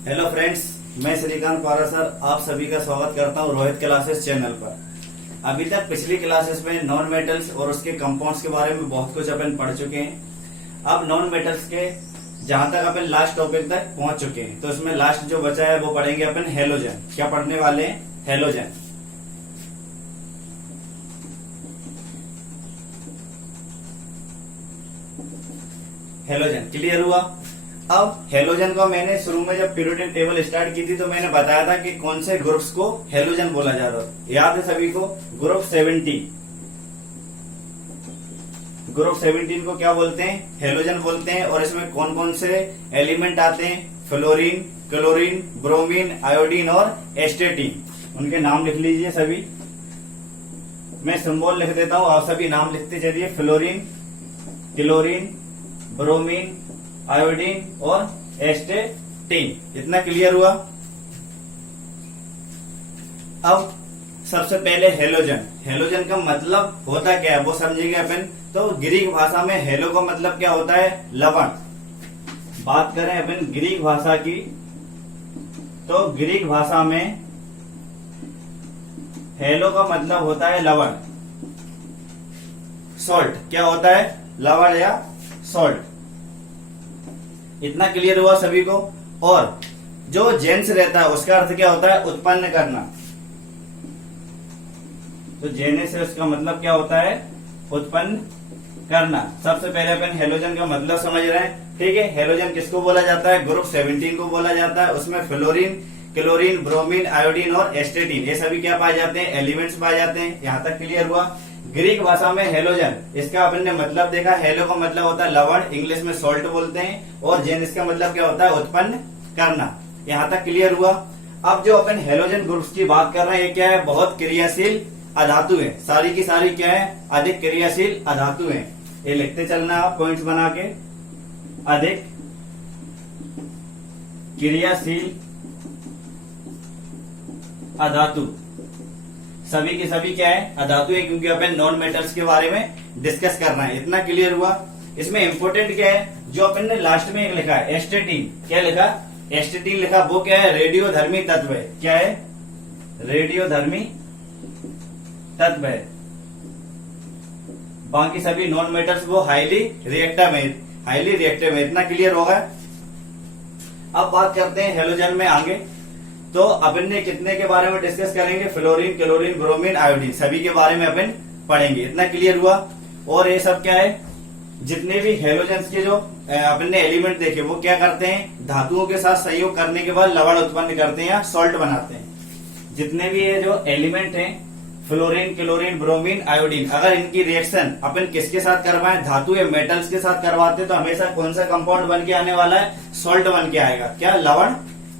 Hello friends, मैं श्रीकांत पारा sir आप सभी का स्वागत करता हूं रोहित क्लासेस चैनल पर। अभी तक पिछली क्लासेस में नॉन मेटल्स और उसके कंपाउंड्स के बारे में बहुत कुछ अपन पढ़ चुके हैं। अब नॉन मेटल्स के जहां तक अपन लास्ट टॉपिक तक पहुंच चुके हैं, तो इसमें लास्ट जो बचा है वो पढ़ेंगे अपन हेलोजन। क्या पढ़ने वाले हैं? हेलोजन। हेलोजन क्लियर हुआ। अब हेलोजन को मैंने शुरू में जब पीरियोडिक टेबल स्टार्ट की थी तो मैंने बताया था कि कौन से ग्रुप्स को हेलोजन बोला जा रहा है। याद है सभी को? ग्रुप 17। ग्रुप 17 को क्या बोलते हैं? हेलोजन बोलते हैं। और इसमें कौन कौन से एलिमेंट आते हैं? फ्लोरीन, क्लोरीन, ब्रोमीन, आयोडीन और एस्टेटीन। उनके नाम लिख लीजिए सभी। मैं सिंबल लिख देता हूं, आप सभी नाम लिखते चलिए। फ्लोरीन, क्लोरीन, ब्रोमीन, आयोडीन और एस्टेटीन। इतना क्लियर हुआ। अब सबसे पहले हेलोजन। हेलोजन का मतलब होता क्या है वो समझेंगे अपन। तो ग्रीक भाषा में हेलो का मतलब क्या होता है? लवण। बात करें अपन ग्रीक भाषा की, तो ग्रीक भाषा में हेलो का मतलब होता है लवण। सॉल्ट क्या होता है? लवण या सॉल्ट। इतना क्लियर हुआ सभी को। और जो जेंस रहता है उसका अर्थ क्या होता है? उत्पन्न करना। तो जेने से उसका मतलब क्या होता है? उत्पन्न करना। सबसे पहले अपन हेलोजन का मतलब समझ रहे हैं, ठीक है। हेलोजन किसको बोला जाता है? ग्रुप 17 को बोला जाता है। उसमें फ्लोरीन, क्लोरीन, ब्रोमीन, आयोडीन और एस्टेटीन ये सभी क्या पाए जाते हैं? एलिमेंट्स पाए जाते हैं। यहां तक क्लियर हुआ। ग्रीक भाषा में हेलोजन, इसका अपन ने मतलब देखा। हेलो का मतलब होता है लवण, इंग्लिश में सॉल्ट बोलते हैं। और जेन इसका मतलब क्या होता है? उत्पन्न करना। यहां तक क्लियर हुआ। अब जो अपन हेलोजन ग्रुप्स की बात कर रहे हैं, ये क्या है? बहुत क्रियाशील अधातु है। सारी की सारी क्या है? अधिक क्रियाशील अधातु है। ये लिखते चलना आप पॉइंट्स बना के। अधिक क्रियाशील अधातु। सभी की सभी क्या है? अधातु है, क्योंकि अपन नॉन मेटल्स के बारे में डिस्कस कर रहे हैं। इतना क्लियर हुआ। इसमें इंपोर्टेंट क्या है? जो अपन ने लास्ट में एक लिखा है एस्टेटीन। क्या लिखा? एस्टेटीन लिखा। वो क्या है? रेडियोधर्मी तत्व है। क्या है? रेडियोधर्मी तत्व है। बाकी सभी नॉन मेटल्स वो हाईली रिएक्टिव है। इतना क्लियर होगा। अब बात करते हैं हेलोजन में आगे। तो अपन ने कितने के बारे में डिस्कस करेंगे? फ्लोरीन, क्लोरीन, ब्रोमीन, आयोडीन सभी के बारे में अपन पढ़ेंगे। इतना क्लियर हुआ। और ये सब क्या है? जितने भी हेलोजेंस के जो अपन ने एलिमेंट देखे वो क्या करते हैं? धातुओं के साथ संयोग करने के बाद लवण उत्पन्न करते हैं या सॉल्ट बनाते हैं। जितने भी ये जो एलिमेंट हैं फ्लोरीन, क्लोरीन, ब्रोमीन, आयोडीन, अगर इनकी रिएक्शन अपन किसके साथ करवाएं? धातु या मेटल्स के साथ करवाते तो हमेशा कौन सा कंपाउंड बन के आने वाला है? सॉल्ट बन के आएगा। क्या? लवण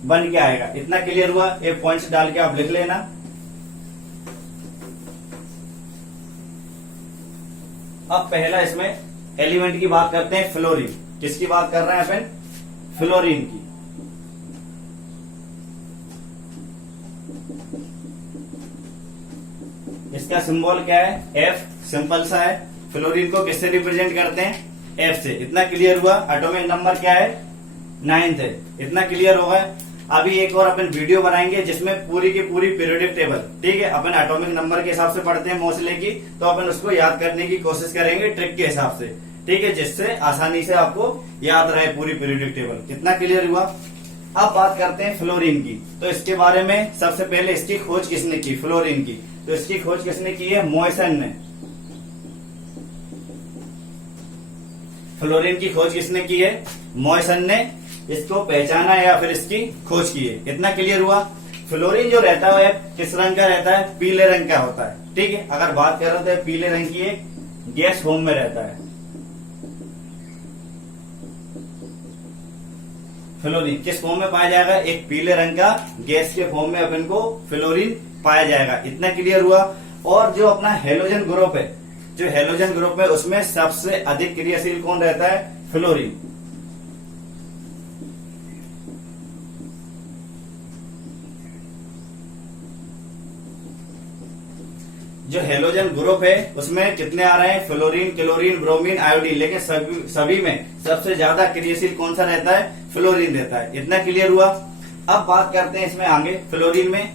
बन के आएगा। इतना क्लियर हुआ। ये पॉइंट्स डाल के आप लिख लेना। अब पहला इसमें एलिमेंट की बात करते हैं, फ्लोरीन। किसकी बात कर रहे हैं अपन? फ्लोरीन की। इसका सिंबल क्या है? एफ। सिंपल सा है। फ्लोरीन को किससे रिप्रेजेंट करते हैं? एफ से। इतना क्लियर हुआ। एटॉमिक नंबर क्या है? 9th है। इतना क्लियर होगा। अभी एक और अपन वीडियो बनाएंगे जिसमें पूरी की पूरी पीरियोडिक टेबल, ठीक है, अपन एटॉमिक नंबर के हिसाब से पढ़ते हैं मोस्टली की, तो अपन उसको याद करने की कोशिश करेंगे ट्रिक के हिसाब से, ठीक है, जिससे आसानी से आपको याद रहे पूरी पीरियोडिक टेबल। कितना क्लियर हुआ। अब बात करते हैं फ्लोरीन की। तो इसके बारे में सबसे पहले इसकी खोज किसने की? फ्लोरीन की। तो इसकी खोज किसने की है? मॉयसन ने। फ्लोरीन की खोज किसने की है? मॉयसन ने इसको पहचाना या फिर इसकी खोज की है। इतना क्लियर हुआ। फ्लोरीन जो रहता है किस रंग का रहता है? पीले रंग का होता है, ठीक है। अगर बात कर रहे थे पीले रंग की, एक गैस फॉर्म में रहता है फ्लोरीन। किस फॉर्म में पाया जाएगा? एक पीले रंग का गैस के फॉर्म में अपन को फ्लोरीन पाया जाएगा। इतना क्लियर हुआ। और जो अपना हेलोजन ग्रुप है, जो हेलोजन ग्रुप है उसमें सबसे अधिक क्रियाशील कौन रहता है? फ्लोरीन। जो हेलोजन ग्रुप है उसमें कितने आ रहे हैं? Fluorine, chlorine, bromine, iodine. लेकिन सभी में सबसे ज्यादा क्रियाशील कौन सा रहता है? फ्लोरीन रहता है। इतना क्लियर हुआ। अब बात करते हैं इसमें आगे फ्लोरीन में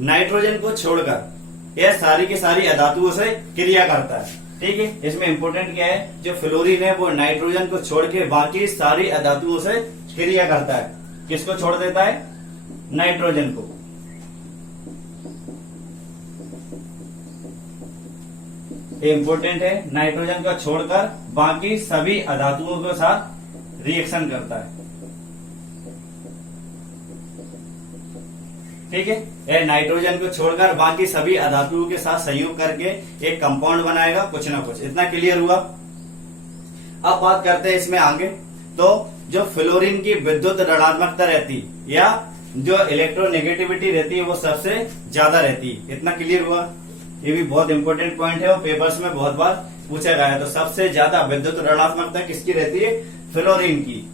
नाइट्रोजन को छोड़कर यह सारी की सारी अधातुओं से क्रिया करता है। ठीक है, इसमें इंपोर्टेंट क्या है, जो फ्लोरीन है वो नाइट्रोजन को छोड़ के बाकी सारी अधातुओं से क्रिया करता है। किसको छोड़ देता है? नाइट्रोजन को। ये इंपोर्टेंट है, नाइट्रोजन को छोड़कर बाकी सभी अधातुओं के साथ रिएक्शन करता है। ठीक है, ये नाइट्रोजन को छोड़कर बाकी सभी अधातुओं के साथ संयोग करके एक कंपाउंड बनाएगा कुछ ना कुछ। इतना क्लियर हुआ। अब बात करते हैं इसमें आगे, तो जो फ्लोरीन की विद्युत ऋणात्मकता रहती या जो इलेक्ट्रोनेगेटिविटी रहती है वो सबसे ज्यादा रहती है। इतना क्लियर हुआ। ये भी बहुत इंपॉर्टेंट पॉइंट है और पेपर्स में बहुत बार पूछा गया है। तो सबसे ज्यादा विद्युत ऋणात्मकता किसकी रहती है? फ्लोरीन की।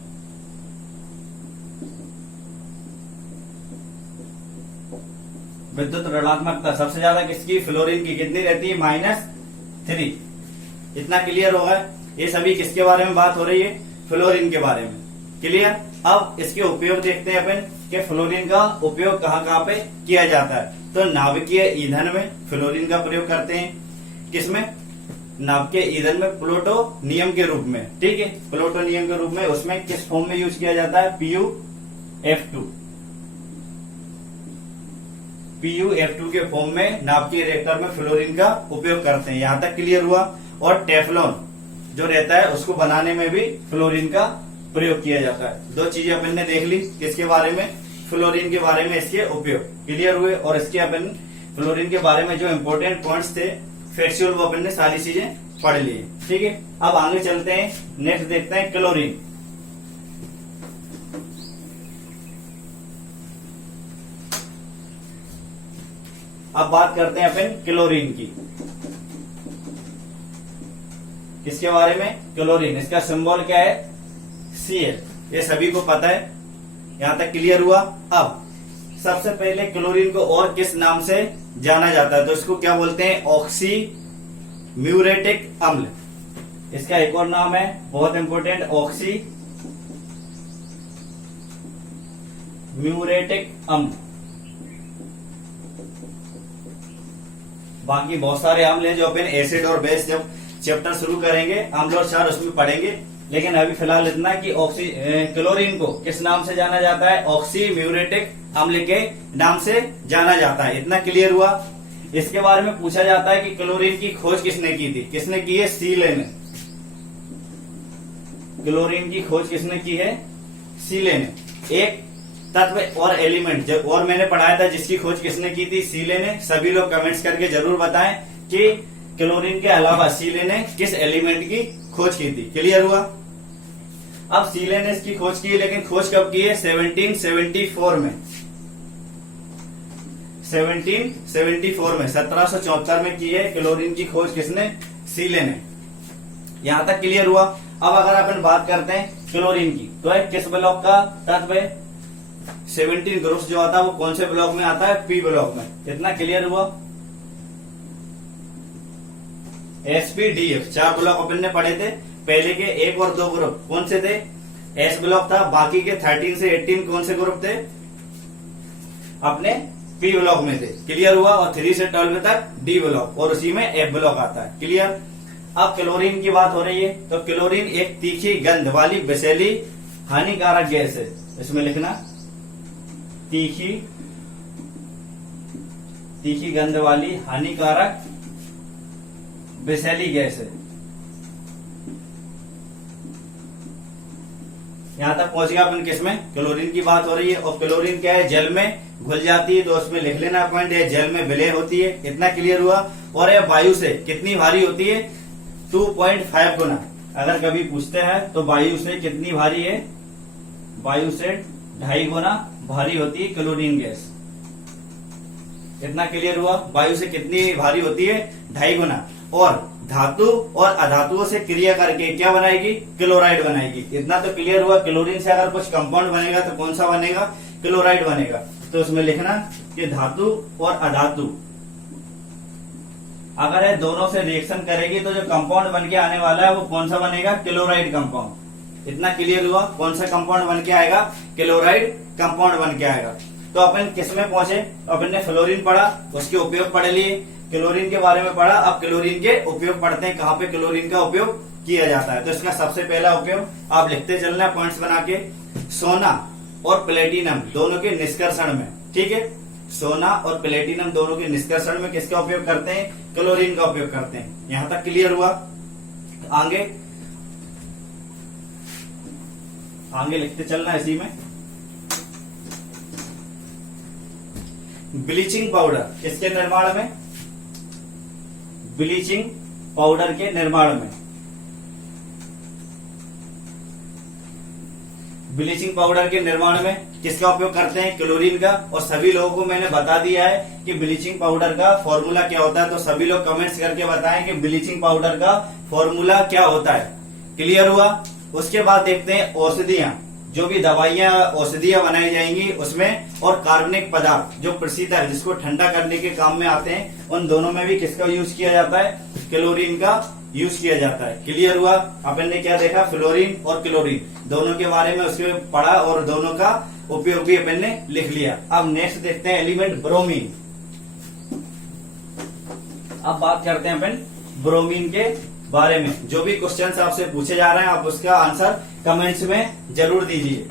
विद्युत ऋणात्मकता सबसे ज्यादा किसकी? फ्लोरीन की। कितनी रहती है? -3। इतना क्लियर होगा। ये सभी किसके बारे में बात हो रही है? फ्लोरीन के बारे में। क्लियर। अब इसके उपयोग देखते हैं अपन कि फ्लोरीन का उपयोग कहाँ कहाँ पे किया जाता है। तो नाभिकीय ईंधन में फ्लोरीन का प्रयोग करते हैं। किसमें? नाभिकीय ईंधन में प्लूटोनियम के रूप में। ठीक है, प्लूटोनियम के रूप में। उसमें किस फॉर्म में यूज किया जाता है? PuF2। PuF2 के फॉर्म में नाभिकीय रिएक्टर में फ्लोरीन का उपयोग करते हैं। यहां तक क्लियर हुआ। और टेफ्लॉन जो रहता है उसको बनाने में भी फ्लोरीन का प्रयोग किया जाता है। दो चीजें अपन ने देख ली किसके बारे में? फ्लोरीन के बारे में, इसके उपयोग क्लियर हुए। और इसके अपन फ्लोरीन के बारे में जो इंपोर्टेंट पॉइंट्स थे फैक्चुअल वो अपन ने सारी चीजें पढ़ ली। ठीक है, अब आगे चलते हैं। नेक्स्ट देखते हैं क्लोरीन। अब बात करते हैं अपन क्लोरीन की। किसके बारे में? क्लोरीन। इसका सिंबल क्या है? Cl। ये सभी को पता है। यहां तक क्लियर हुआ। अब सबसे पहले क्लोरीन को और किस नाम से जाना जाता है? तो इसको क्या बोलते हैं? ऑक्सी म्यूरेटिक अम्ल। इसका एक और नाम है बहुत इंपोर्टेंट, ऑक्सी म्यूरेटिक अम्ल। बाकी बहुत सारे अम्ल हैं जो अपन एसिड और बेस जब चैप्टर शुरू करेंगे अम्ल और क्षार उसमें पढ़ेंगे। लेकिन अभी फिलहाल इतना कि क्लोरीन को किस नाम से जाना जाता है? ऑक्सी म्यूरेटिक अम्ल के नाम से जाना जाता है। इतना क्लियर हुआ। इसके बारे में पूछा जाता है कि क्लोरीन की खोज किसने की थी? किसने की है? सीले ने। क्लोरीन की खोज किसने की है? सीले ने। एक तत्व और एलिमेंट जब और मैंने पढ़ाया था जिसकी खोज किसने की थी? सीले ने। सभी लोग कमेंट्स करके जरूर बताएं कि क्लोरीन के अलावा सीले ने किस एलिमेंट की खोज की थी। क्लियर हुआ। अब सीले ने इसकी खोज की है, लेकिन खोज कब की है? 1774 में। 1774 में 1774 में की है क्लोरीन की खोज। किसने? सीले ने। यहां तक क्लियर हुआ। अब अगर अपन बात करते हैं क्लोरीन की, तो है किस ब्लॉक का तत्व है? 17 ग्रुप्स जो आता है वो कौन से ब्लॉक में आता है? P ब्लॉक में। इतना क्लियर हुआ। SPDF 4 ब्लॉक अपन ने पढ़े थे। पहले के 1 और 2 ग्रुप कौन से थे? S ब्लॉक था। बाकी के 13 से 18 कौन से ग्रुप थे? अपने P ब्लॉक में थे। क्लियर हुआ। और 3 से 12 तक D ब्लॉक और उसी में F ब्लॉक आता है। क्लियर। अब क्लोरीन की बात हो रही है, तो क्लोरीन एक तीखी गंध वाली विषैली हानिकारक गैस है। इसमें लिखना तीखी गंध वाली हानिकारक विषैली गैस है। यहां तक पहुंच गया अपन किसमें? क्लोरीन की बात हो रही है। और क्लोरीन क्या है? जल में घुल जाती है। तो उसमें लिख लेना पॉइंट है, जल में विलय होती है। इतना क्लियर हुआ। और यह वायु से कितनी भारी होती है? 2.5 गुना। अगर कभी पूछते हैं तो वायु से कितनी भारी है? वायु से 2.5 गुना भारी होती है क्लोरीन गैस। इतना क्लियर हुआ। वायु से कितनी भारी होती है? 2.5 गुना। और धातु और अधातुओं से क्रिया करके क्या बनाएगी? क्लोराइड बनाएगी। इतना तो क्लियर हुआ। क्लोरीन से अगर कुछ कंपाउंड बनेगा तो कौन सा बनेगा? क्लोराइड बनेगा। तो उसमें लिखना कि धातु और अधातु अगर ये दोनों से रिएक्शन करेगी तो जो कंपाउंड बन के आने वाला है वो कौन सा बनेगा? Chloride compound. इतना क्लियर हुआ। कौन सा कंपाउंड बन के आएगा? क्लोराइड कंपाउंड बन के आएगा। तो अपन किस में पहुंचे? अपन ने फ्लोरीन पढ़ा, उसके उपयोग पढ़ लिए, क्लोरीन के बारे में पढ़ा। अब क्लोरीन के उपयोग पढ़ते हैं, कहाँ पे क्लोरीन का उपयोग किया जाता है। तो इसका सबसे पहला उपयोग आप लिखते चलना पॉइंट्स बना के, सोना और प्लेटिनम दोनों के निष्कर्षण में। ठीक है, सोना और प्लेटिनम दोनों के निष्कर्षण में किसका उपयोग करते हैं? क्लोरीन का उपयोग करते हैं। यहां तक क्लियर हुआ। आगे लिखते चलना इसी में। ब्लीचिंग पाउडर किसके निर्माण में? ब्लीचिंग पाउडर के निर्माण में। ब्लीचिंग पाउडर के निर्माण में किसका उपयोग करते हैं? क्लोरीन का। और सभी लोगों को मैंने बता दिया है कि ब्लीचिंग पाउडर का फॉर्मूला क्या होता है। तो सभी लोग कमेंट्स करके बताएं कि ब्लीचिंग पाउडर का फॉर्मूला क्या होता है। क्लियर हुआ। उसके बाद देखते हैं औषधियां, जो भी दवाइयां औषधियां बनाई जाएंगी उसमें, और कार्बनिक पदार्थ जो प्रशीतक जिसको ठंडा करने के काम में आते हैं, उन दोनों में भी किसका यूज किया जाता है? क्लोरीन का यूज किया जाता है। क्लियर हुआ। अपन ने क्या देखा? फ्लोरीन और क्लोरीन दोनों के बारे में उसमें पढ़ा और दोनों का उपयोग भी अपन ने लिख लिया। अब नेक्स्ट देखते हैं एलिमेंट ब्रोमीन। अब बात करते हैं अपन ब्रोमीन के बारे में। जो भी क्वेश्चन आपसे पूछे जा रहे हैं आप उसका आंसर कमेंट्स में जरूर दीजिए।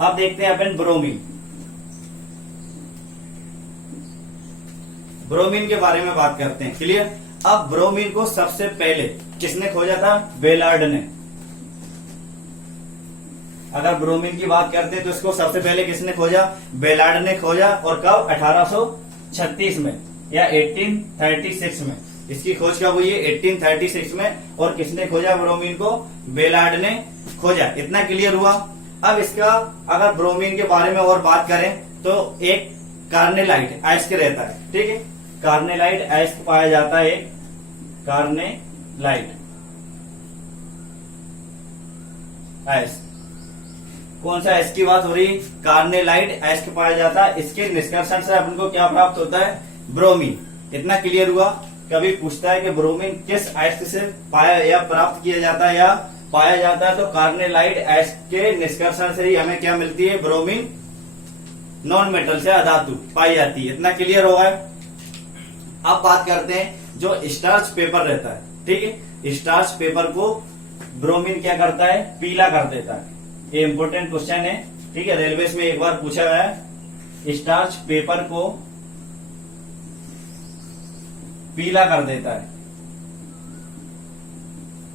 अब देखते हैं अपन ब्रोमीन। ब्रोमीन के बारे में बात करते हैं। क्लियर। अब ब्रोमीन को सबसे पहले किसने खोजा था? बेलार्ड ने। अगर ब्रोमीन की बात करते हैं तो इसको सबसे पहले किसने खोजा? बेलार्ड ने खोजा। और कब? 1836 में या 1836 में। इसकी खोज कब हुई है? 1836 में। और किसने खोजा ब्रोमीन को? बेलार्ड ने खोजा। इतना क्लियर हुआ। अब इसका अगर ब्रोमीन के बारे में और बात करें तो एक कार्नेलाइट अयस्क रहता है। ठीक है, कार्नेलाइट अयस्क पाया जाता है। एक कार्नेलाइट अयस्क। कौन सा अयस्क की बात हो रही है? कार्नेलाइट अयस्क पाया जाता है। इसके निष्कर्षण से अपन को क्या प्राप्त होता है? ब्रोमीन। इतना क्लियर हुआ। कभी पूछता है कि ब्रोमीन किस अयस्क से पाया या प्राप्त किया जाता है या पाया जाता है, तो कार्नेलाइट अयस्क के निष्कर्षण से ही हमें क्या मिलती है? ब्रोमीन नॉन मेटल से अधातु पाई जाती है। इतना क्लियर होगा। अब बात करते हैं जो स्टार्च पेपर रहता है। ठीक है, स्टार्च पेपर को ब्रोमीन क्या करता है? पीला कर देता है। ये इंपोर्टेंट क्वेश्चन है। ठीक है, रेलवे में एक बार पूछा गया है। स्टार्च पेपर को पीला कर देता है।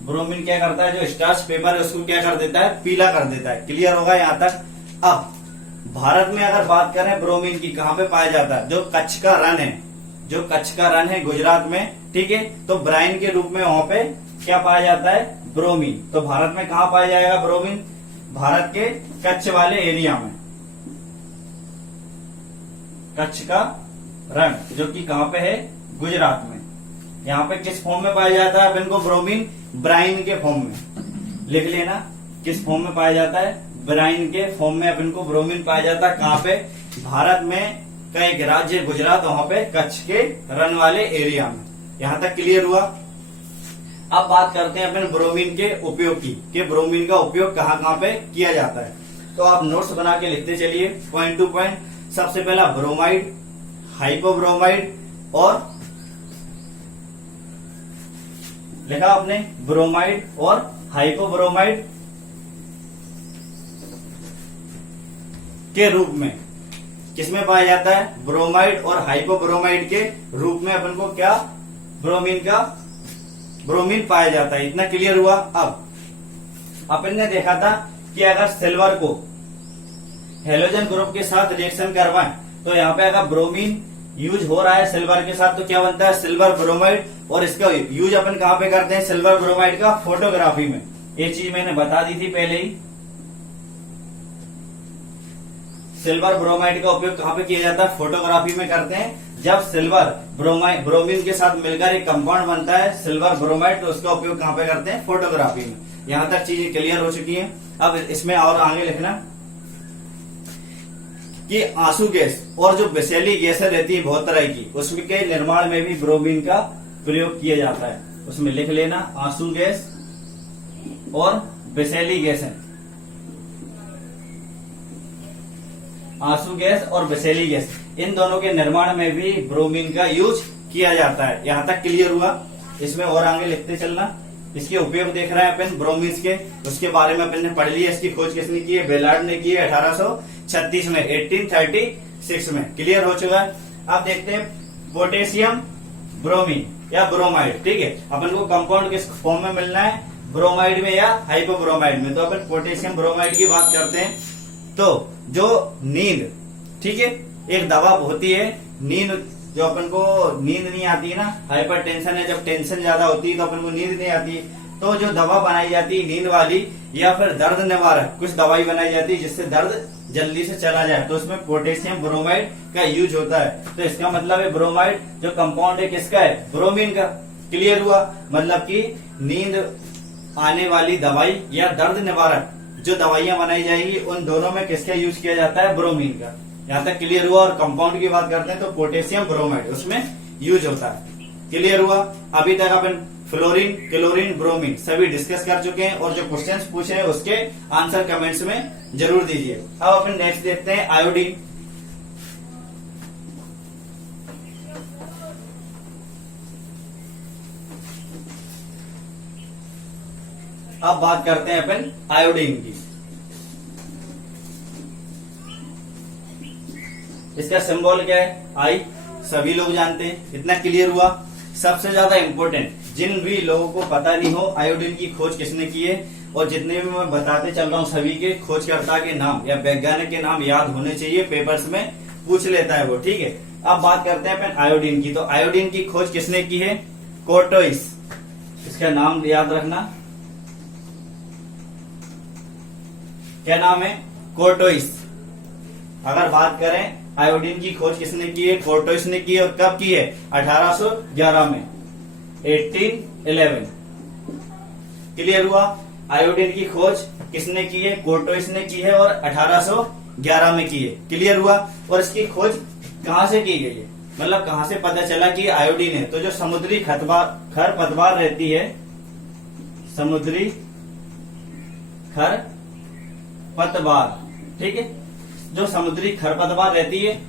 ब्रोमीन क्या करता है? जो स्टार्च पेपर है उसको क्या कर देता है? पीला कर देता है। क्लियर होगा यहां तक। अब भारत में अगर बात करें ब्रोमीन की, कहां पे पाया जाता है? जो कच्छ का रण है, जो कच्छ का रण है गुजरात में। ठीक है, तो ब्राइन के रूप में वहां पे क्या पाया जाता है? ब्रोमीन। तो भारत में कहां पाया जाएगा ब्रोमीन? भारत के कच्छ वाले एरिया में। कच्छ का रण जो कि कहां पे है? गुजरात में। यहाँ पे किस फॉर्म में पाया जाता है अपन को? ब्रोमीन ब्राइन के फॉर्म में। लिख लेना, किस फॉर्म में पाया जाता है? ब्राइन के फॉर्म में अपन को ब्रोमीन पाया जाता है। कहाँ पे? भारत में का एक राज्य गुजरात, वहां पे कच्छ के रण वाले एरिया में। यहां तक क्लियर हुआ। अब बात करते हैं अपन ब्रोमीन के उपयोग की, कि ब्रोमीन का उपयोग कहाँ कहाँ पे किया जाता है। तो आप नोट्स बना के लिखते चलिए पॉइंट टू पॉइंट। सबसे पहला ब्रोमाइड, हाइपोब्रोमाइड, और लिखा आपने ब्रोमाइड और हाइपोब्रोमाइड के रूप में। किसमें पाया जाता है? ब्रोमाइड और हाइपोब्रोमाइड के रूप में अपन को क्या? ब्रोमीन पाया जाता है। इतना क्लियर हुआ। अब अपन ने देखा था कि अगर सिल्वर को हेलोजन ग्रुप के साथ रिएक्शन करवाएं तो यहाँ पे अगर ब्रोमीन यूज हो रहा है सिल्वर के साथ तो क्या बनता है? Silver bromide. और इसका यूज अपन कहाँ पे करते हैं? सिल्वर ब्रोमाइड का फोटोग्राफी में। ये चीज मैंने बता दी थी पहले ही। सिल्वर ब्रोमाइड का उपयोग कहाँ पे किया जाता है? फोटोग्राफी में करते हैं। जब सिल्वर ब्रोमीन के साथ मिलकर एक कंपाउंड बनता है सिल्वर ब्रोमाइड, तो उसका उपयोग कहाँ पे करते हैं? फोटोग्राफी में। यहां तक चीजें क्लियर हो चुकी हैं। अब इसमें और आगे लिखना कि आंसू गैस और जो विषैली गैसें रहती है बहुत तरह की, उसके के निर्माण में भी ब्रोमीन का प्रयोग किया जाता है। उसमें लिख लेना आंसू गैस और विषैली गैसें, आंसू गैस और विषैली गैस, इन दोनों के निर्माण में भी ब्रोमीन का यूज किया जाता है। यहां तक क्लियर हुआ? इसमें और आगे लिखते चलना। इसके उपयोग देख रहे हैं अपन ब्रोमीन के, उसके बारे में अपन ने पढ़ लिया। इसकी खोज किसने की है? बेलार्ड ने की है 1836 में, 1836 में। क्लियर हो चुका है। अब देखते हैं पोटेशियम ब्रोमीन या ब्रोमाइड। ठीक है, अपन को कंपाउंड किस फॉर्म में मिलना है? ब्रोमाइड में या हाइपोब्रोमाइड में। तो अपन पोटेशियम ब्रोमाइड की बात करते हैं। तो जो नींद, ठीक है, एक दवा होती है नींद, जो अपन को नींद नहीं आती है ना, हाइपर टेंशन है, जब टेंशन ज्यादा होती है तो अपन को नींद नहीं आती है, तो जो दवा बनाई जाती है नींद वाली या फिर दर्द निवारक कुछ दवाई बनाई जाती है जिससे दर्द जल्दी से चला जाए, तो उसमें पोटेशियम ब्रोमाइड का यूज होता है। तो इसका मतलब है ब्रोमाइड जो कंपाउंड है किसका है? ब्रोमीन का। क्लियर हुआ? मतलब कि नींद आने वाली दवाई या दर्द निवारक जो दवाइयां बनाई जाएगी उन दोनों में किसका यूज किया जाता है? ब्रोमीन का। यहां तक क्लियर हुआ? और कंपाउंड की बात करते हैं तो पोटेशियम ब्रोमाइड उसमें यूज होता है। क्लियर हुआ? अभी तक अपन फ्लोरीन, क्लोरीन, ब्रोमीन सभी डिस्कस कर चुके हैं और जो क्वेश्चंस पूछे हैं उसके आंसर कमेंट्स में जरूर दीजिए। अब अपन नेक्स्ट देखते हैं आयोडीन। अब बात करते हैं अपन आयोडीन की। इसका सिंबल क्या है? आई। सभी लोग जानते हैं। इतना क्लियर हुआ? सबसे ज्यादा इंपॉर्टेंट, जिन भी लोगों को पता नहीं हो आयोडीन की खोज किसने की है, और जितने भी मैं बताते चल रहा हूँ सभी के खोजकर्ता के नाम या वैज्ञानिक के नाम याद होने चाहिए। पेपर्स में पूछ लेता है वो। ठीक है, अब बात करते हैं अपन आयोडीन की। तो आयोडीन की खोज किसने की है? कोर्टोइस। इसका नाम याद रखना, क्या नाम है? कोर्टोइस। अगर बात करें आयोडीन की खोज किसने की है? कोर्टोइस ने की है। और कब की है? 1811 में, 1811। क्लियर हुआ? आयोडीन की खोज किसने की है? कोर्टोइस ने की है और 1811 में की है। क्लियर हुआ? और इसकी खोज कहां से की गई है? मतलब कहां से पता चला कि आयोडीन है? तो जो समुद्री खरपतवार रहती है, समुद्री खरपतवार, ठीक है, जो समुद्री खरपतवार रहती है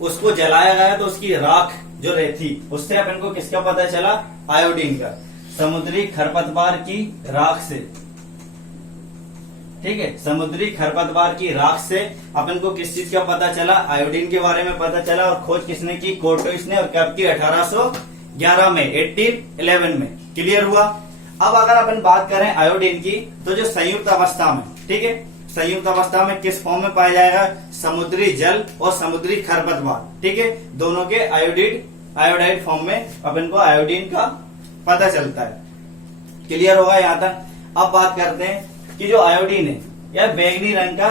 उसको जलाया गया तो उसकी राख जो रहती, उससे अपन को किसका पता चला? आयोडीन का। समुद्री खरपतवार की राख से, ठीक है, समुद्री खरपतवार की राख से अपन को किस चीज का पता चला? आयोडीन के बारे में पता चला। और खोज किसने की? कोर्टोइस ने। और कब की? 1811 में, 1811 में। क्लियर हुआ? अब अगर अपन बात करें आयोडीन की, तो जो संयुक्त अवस्था में, ठीक है, संयुक्त अवस्था में किस फॉर्म में पाया जाएगा? समुद्री जल और समुद्री खरपतवार, ठीक है, दोनों के आयोडाइड फॉर्म में अपन को आयोडीन का पता चलता है। क्लियर होगा यहां तक? अब बात करते हैं कि जो आयोडीन है यह बैगनी रंग का,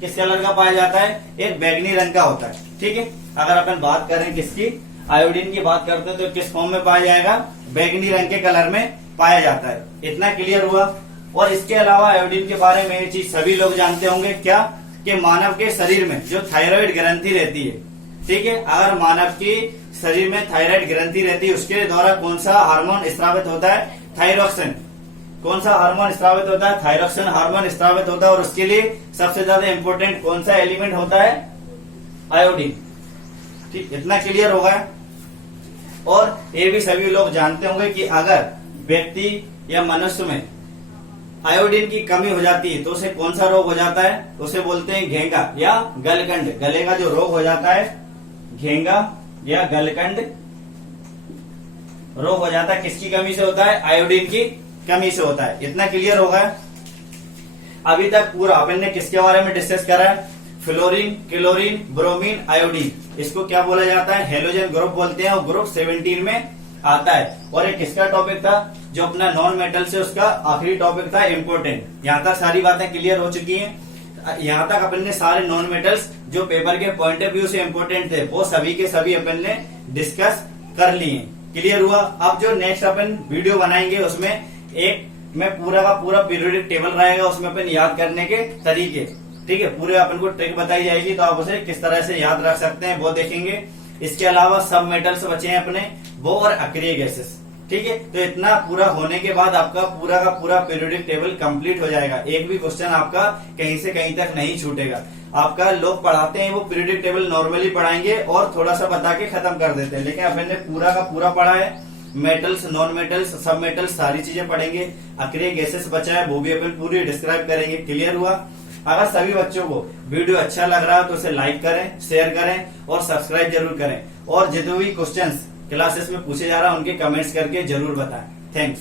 किस कलर का पाया जाता है? एक बैगनी रंग का होता है। ठीक है, अगर अपन बात करें किसकी? आयोडीन की बात करते हैं तो किस फॉर्म में पाया जाएगा? बैगनी रंग के कलर में पाया जाता है। इतना क्लियर हुआ? और इसके अलावा आयोडीन के बारे में ये चीज सभी लोग जानते होंगे, क्या? कि मानव के शरीर में जो थायराइड ग्रंथि रहती है, ठीक है, अगर मानव के शरीर में थायराइड ग्रंथि रहती है उसके द्वारा कौन सा हार्मोन स्रावित होता है? थायरोक्सिन। कौन सा हार्मोन स्रावित होता है? थायरोक्सिन हार्मोन स्रावित होता है। और उसके लिए सबसे ज्यादा इंपॉर्टेंट कौन सा एलिमेंट होता है? आयोडीन। ठीक, इतना क्लियर हो गया? और ये भी सभी लोग जानते होंगे कि अगर व्यक्ति या मनुष्य में आयोडीन की कमी हो जाती है तो उसे कौन सा रोग हो जाता है? उसे बोलते हैं घेंगा या गलकंड। गले का जो रोग हो जाता है घेंगा या गलकंड रोग हो जाता है, किसकी कमी से होता है? आयोडीन की कमी से होता है। इतना क्लियर होगा? अभी तक पूरा अपन ने किसके बारे में डिस्कस करा है? Fluorine, chlorine, bromine, iodine. इसको क्या बोला जाता है? हेलोजन ग्रुप बोलते हैं। और ग्रुप 17 में आता है। और एक किसका टॉपिक था? जो अपना नॉन मेटल से उसका आखिरी टॉपिक था, इम्पोर्टेंट। यहाँ तक सारी बातें क्लियर हो चुकी हैं। यहाँ तक अपन ने सारे नॉन मेटल्स जो पेपर के पॉइंट ऑफ व्यू से इम्पोर्टेंट थे वो सभी के सभी अपन ने डिस्कस कर लिए। क्लियर हुआ? अब जो नेक्स्ट अपन वीडियो बनाएंगे उसमें एक में पूरा का पूरा पीरियोडिक टेबल रहेगा, उसमें अपन याद करने के तरीके, ठीक है, पूरे अपन को ट्रिक बताई जाएगी, तो आप उसे किस तरह से याद रख सकते हैं वो देखेंगे। इसके अलावा सब मेटल्स बचे हैं अपने, वो और अक्रिय गैसेस, ठीक है, तो इतना पूरा होने के बाद आपका पूरा का पूरा पीरियोडिक टेबल कंप्लीट हो जाएगा। एक भी क्वेश्चन आपका कहीं से कहीं तक नहीं छूटेगा। आपका लोग पढ़ाते हैं वो पीरियोडिक टेबल नॉर्मली पढ़ाएंगे और थोड़ा सा बता के खत्म कर देते हैं, लेकिन अपन ने पूरा का पूरा पढ़ा है। मेटल्स, नॉन मेटल्स, सब मेटल्स सारी चीजें पढ़ेंगे। अक्रिय गैसेस बचा है वो भी अपन पूरी डिस्क्राइब करेंगे। क्लियर हुआ? अगर सभी बच्चों को वीडियो अच्छा लग रहा है तो उसे लाइक करें, शेयर करें और सब्सक्राइब जरूर करें। और जितने भी क्वेश्चंस क्लासेस में पूछे जा रहा है उनके कमेंट्स करके जरूर बताएं। थैंक्स।